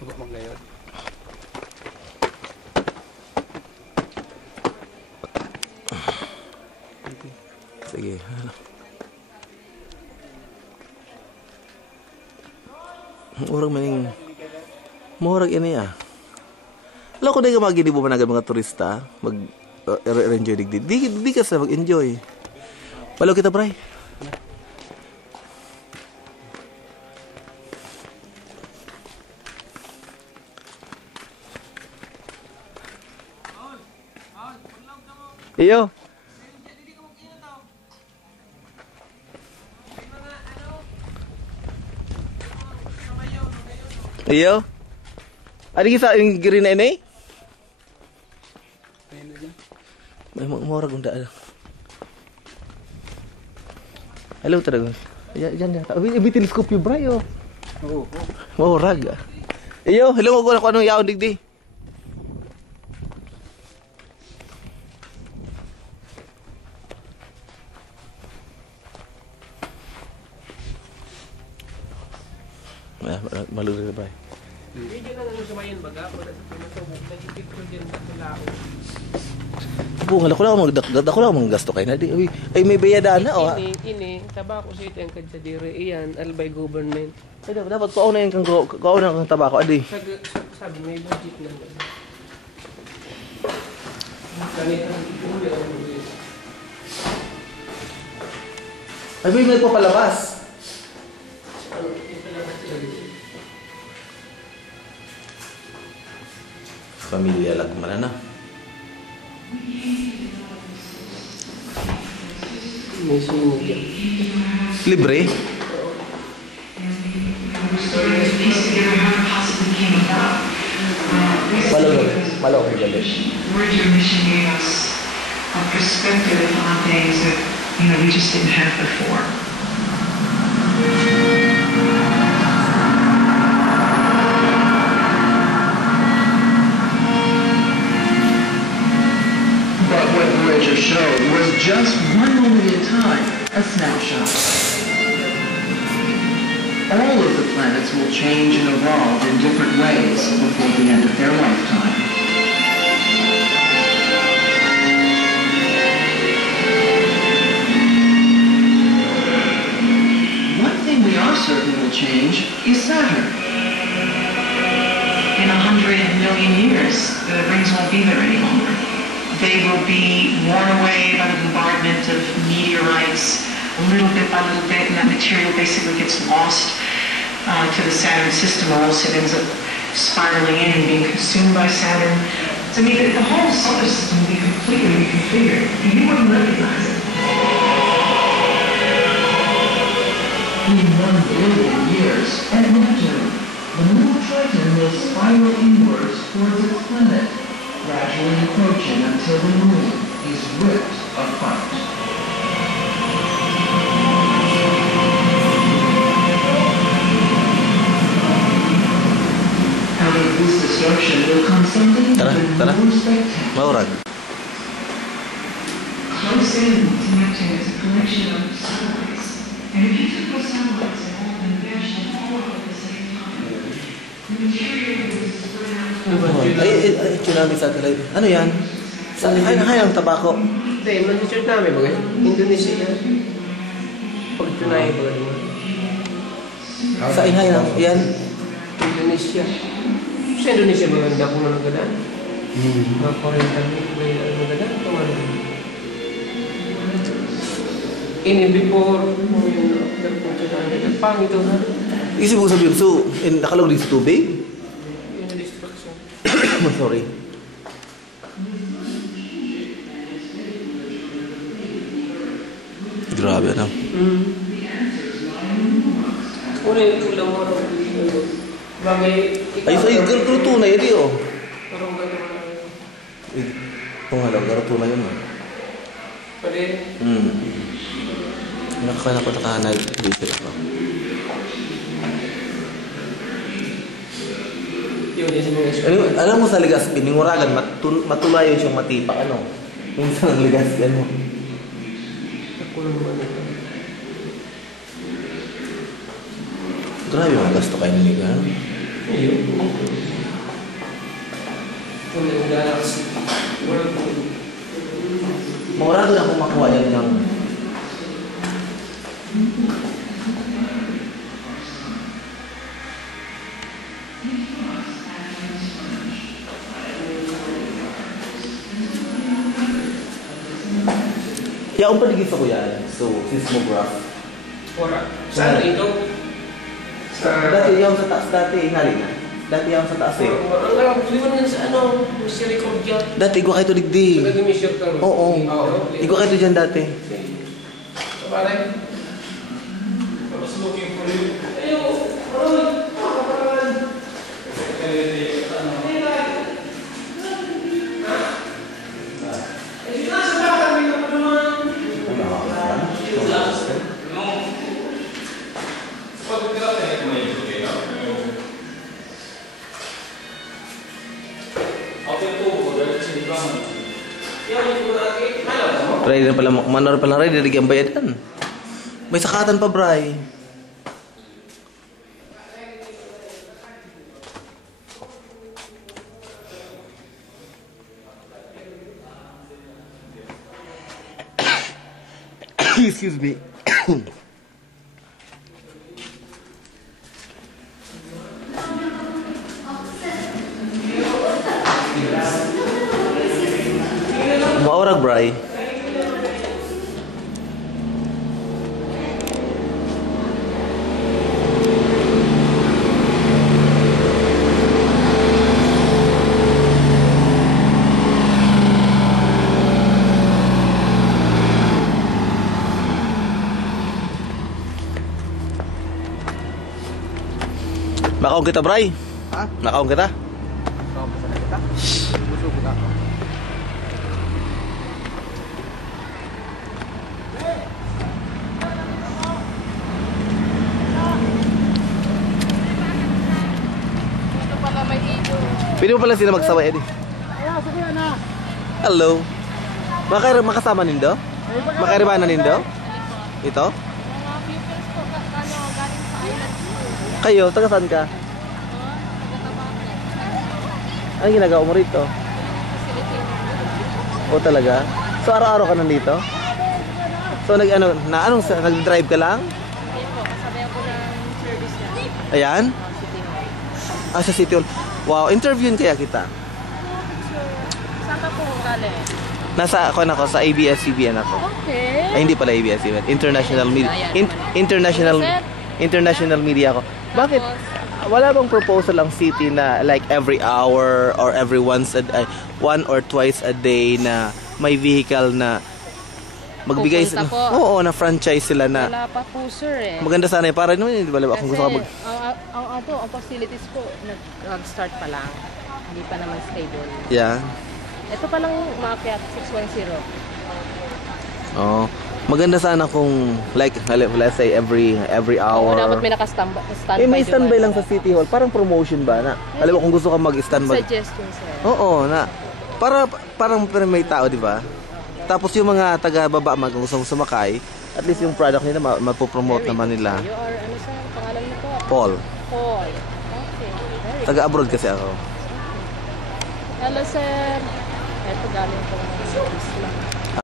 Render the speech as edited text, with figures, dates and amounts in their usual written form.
Huwag maglayot. Sige. Murag ini ah. Alam ko na yung mga ginibo managan mga turista mag-enjoy digdi. Di ka sa mag-enjoy. Palo kita, Bray. Iyo. Iyo. Ada kisah yung green na ini? May murag unda. Hello talaga. Yan data. Ibi teleskop yung brayo. Oo. Murag. Iyo, hello ko anong yaon digdi. Malu na ba? Hindi na lang sa mayan baga. Wala sa pinatubog. Nag-picture din sa tulao. Bungal ako lang mga gasto kay na di. Ay may bayadaan na o. Ini tabako city ang kadsa dire iyan albay government. Ay dapat ko na yung kang tabako adi. Sabi may budget na. Ganito ang ikuya. Ay may papalabas. Pamilya lagman na. May sunog yan. Libre? Malaw ko galit. Word your mission gave us a perspective on things that we just didn't have before. But what Voyager showed was just one moment in time, a snapshot. All of the planets will change and evolve in different ways before the end of their lifetime. One thing we are certain will change is Saturn. In 100 million years, the rings won't be there any longer. They will be worn away by the bombardment of meteorites, little bit by little bit, and that material basically gets lost to the Saturn system, or else it ends up spiraling in and being consumed by Saturn. So, I mean, the whole solar system will be completely reconfigured, and you wouldn't recognize it. In 1 billion years, at Neptune, the moon Triton will spiral inwards towards its planet, gradually approaching until the moon is ripped apart. Out of this destruction will come something even more spectacular. Maurag. Close in to Neptune is a collection of satellites. And if you took those satellites and all of them dashed them all at the same time, the material was spread out. Ay, tsunami satellite. Ano yan? Ay, ang tabako. Hindi, mag-research namin baga. Indonesia yan. Pag tunay baga naman. Sa inhay lang. Yan. Indonesia. Sa Indonesia maganda kung ano nagadan. Mga 40 may nagadan. Kung ano. Ini before, after kung tunay. Pangit ito na. Isip mo sabihin, so, nakalog din sa tubig? Yun na destruction. Sorry. Grabe na. Una yung ulam mo. Bagay. Ay, so yung tunay, hindi oh. Parang gano'n. Pangalang, tunay yun oh. Pwede. Nakahanay. Diesel ako. Yun, yung mga Alam mo sa Legazpi, ninguragan, matulayo siyang matipa. Ano? Minsan ang Legazpi, ano? Ako naman ito. Grabe mga gasto kayo niligan. Kung yung Galaxy, Whirlpool. Mura doon ako makuha yan ng... Yaong paligid sa kuya. So, seismograph. Wala. Saan ito? Dati yung sa taas dati, hali na. Dati yung sa taas eh. Ang alam, liwan nga sa ano, misericordia. Dati, igwa kayo ito digdi. Talaga may shirt ka. Oo. Igwa kayo ito dyan dati. So, pare? I was looking for you. Ayaw! Aroy! Makaparangan! Ready na pala, manor pala ready, ready ang bayadan. May sakatan pa, Bray. Excuse me. Maurag, Bray. Makaon kita, Bray. Ha? Makaon kita. Kamusta na kita? Busog ka. Ito pala may ito. Pwede mo pala sila magsaway, Eddie. Ayaw, sige na. Hello. Makasama nindo? Makaribana nindo? Ito? Mga pupils po, galing sa island po. Kayo, taga saan ka? Ano ginagawa mo rito? O talaga? So araw-araw ka nandito? So nag-drive ka lang? Ayun po, kasabayan ko ng service niya. Ayan? City Hall. Sa City Hall. Wow, interviewin kaya kita. Saan ka po galing? Nasa ako sa ABS-CBN ako. Okay. Ay hindi pala ABS-CBN, International Media. International Media ako. Bakit? Wala bang proposal ang city na like every hour or every one or twice a day na may vehicle na magbigay Pupunta po. Oo, na franchise sila na. Wala pa po sir eh. Maganda sana eh. Para naman, di ba? Kung gusto ka mag... ang facilities po, nag-start pa lang. Hindi pa naman stable. Yeah. Ito pa lang maakyat, 610. Oh. Maganda sana kung like let's say every Oo, hour. dapat may naka-standby. May standby lang sa City Hall. Parang promotion ba na? Alam mo kung gusto ka mag-standby. Suggestion sir. Oo, na. Parang may tao, di ba? Tapos yung mga taga-baba kung gusto sumakay, at least yung product nila mapopromote naman nila. You are, ano sir, pangalan mo po? Paul. Paul. Okay. Very Taga-abroad kasi ako. Hello sir. Ito galing po ng service lang.